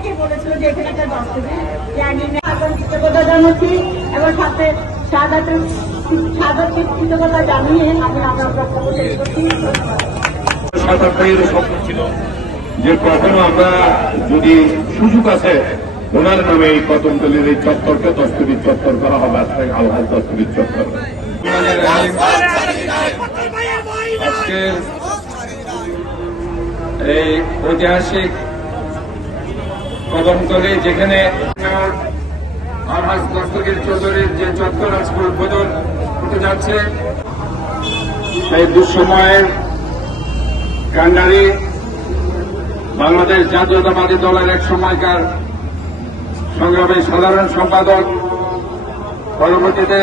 অনেকে বলেছিল যে এখানে একটা দর্শকে কৃতজ্ঞতা জানাচ্ছি এবং সাথে সাদা কৃতজ্ঞতা জানিয়ে আমি আমার বক্তব্য শেষ করছি। স্বপ্ন ছিল যে কখনো আমরা যদি সুযোগ আছে ওনার নামে এই কদমতলীর এই চত্বরকে দস্তগীর চত্বর করা হবে, আলহাজ দস্তগীর চত্বর। আজকে এই ঐতিহাসিক কদমতলী যেখানে আলহাজ দস্তগীর চৌধুরীর যে চত্বর আজকে উদ্বোধন হতে যাচ্ছে, সেই দুঃসময়ের কান্ডারি বাংলাদেশ জাতীয়তাবাদী দলের এক সময়কার সংগ্রামী সাধারণ সম্পাদক, পরবর্তীতে